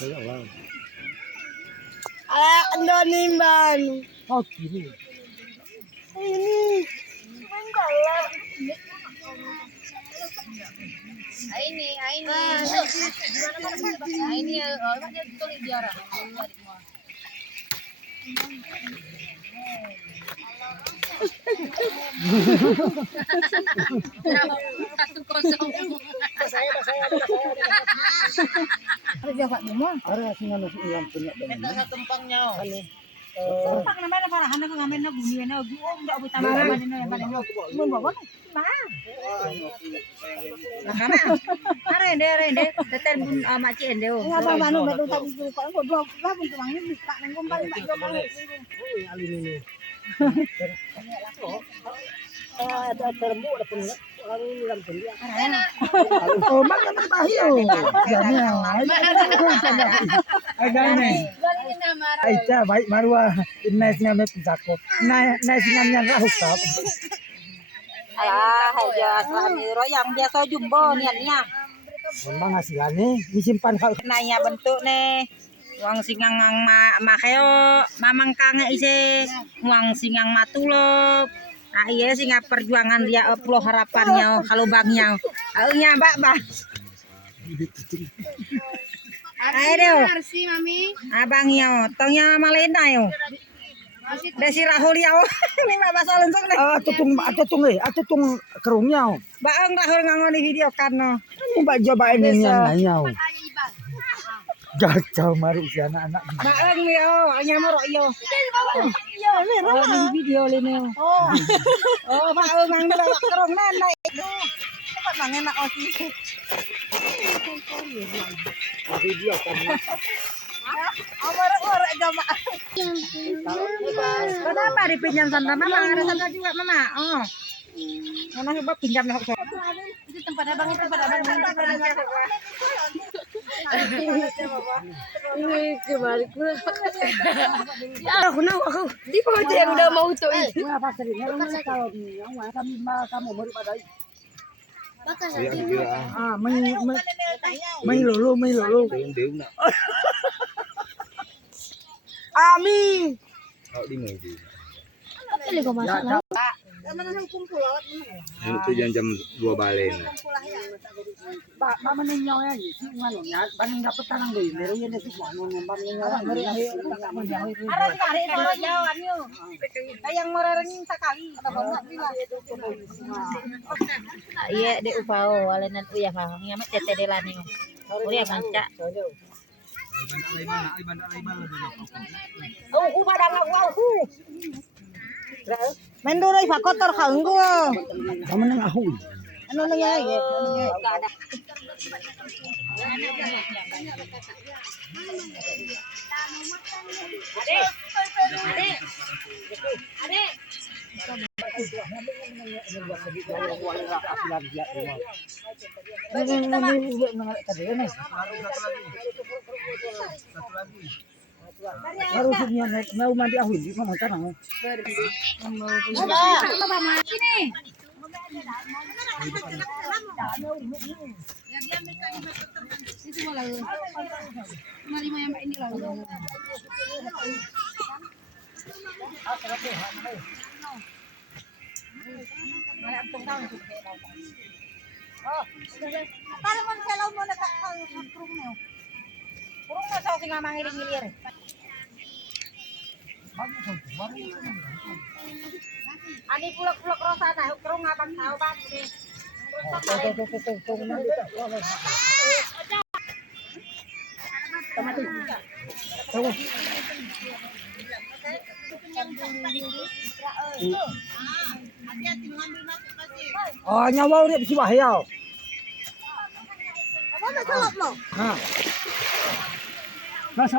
Ala andoniman. Oh gini. Ini mengkolak. Ini. Ini dia tulis di arah. Ada singan yang punya dengan Tumpangnya. Tumpang namanya parahan aku ngamen na bunyi na enggak buta mana yang paling mun bawa Rende, teten bun maci ende. Apa manu betul tak bisa kok dua pun tulangnya buka nang gombal tak yo mau. alin ini. Ada termu ada pun orang ini dalam pendia. Oh, makan bahio. Jamnya. Ada nih. Aicha baik marwa naisnya met jako. Naisnya rahukap. Alah, aja asrani royang biasa jumbo niatnya. Memang hasilane disimpan kau. Nanya bentuk nih. Wang singang makeo mamang kang ise wang singang matulop. Nah iya singa perjuangan dia pulau harapannya kalau bagnya. Aunya mbak. Ayo Arsi mami. abangnya tongnya malena yo. Desi rahul yo. Lima bahasa langsung deh. Atutung kerungnya. Baang rahul ngangon di video kan no. Ini mbak coba ini yang nanya. Gacau mari si anak-anak. Baang yo, nyamur yo. Iya, ini Oh, di video ini. Oh, baang nang dalam kerong naik. cepat nang enak osi. Video kan. Amar-amar jama. Kenapa dipinjam sama mama? Ada sana juga mama. Oh. Mama coba pinjam lah. Itu tempat abang itu tempat abang. Ini kembali kurang. Ya aku aku. Di mana yang udah mau tuh. Apa seringnya kalau yang kamu baru pada main lulu. Ami. Pilih kok masalah. Itu jam 2 balen. Pak, mama ninyo yan. Ano yan? Baning dapat tanang doy. Meron yan si Juan ng baning Ara kari itu jawan yo. Kayang morereng sakali. Iya de upao walanan uya ha. Ngamet tete de lani. Uya manca. Oh, ku padang aku. Mendurai pak kotor kang gua. Kamu nang ahoy. Ano na yan? Baru sini mau mandi ahoy di mana tanang. Kalau mon selaw mo na kurung mo. Kurung mo sa singa mangiling-ilir. Ani pulak-pulak rosa na kurung ngabang tao ba ni. Oh, nyawa udah si bahaya. Ano salap mo? Ha. Basa.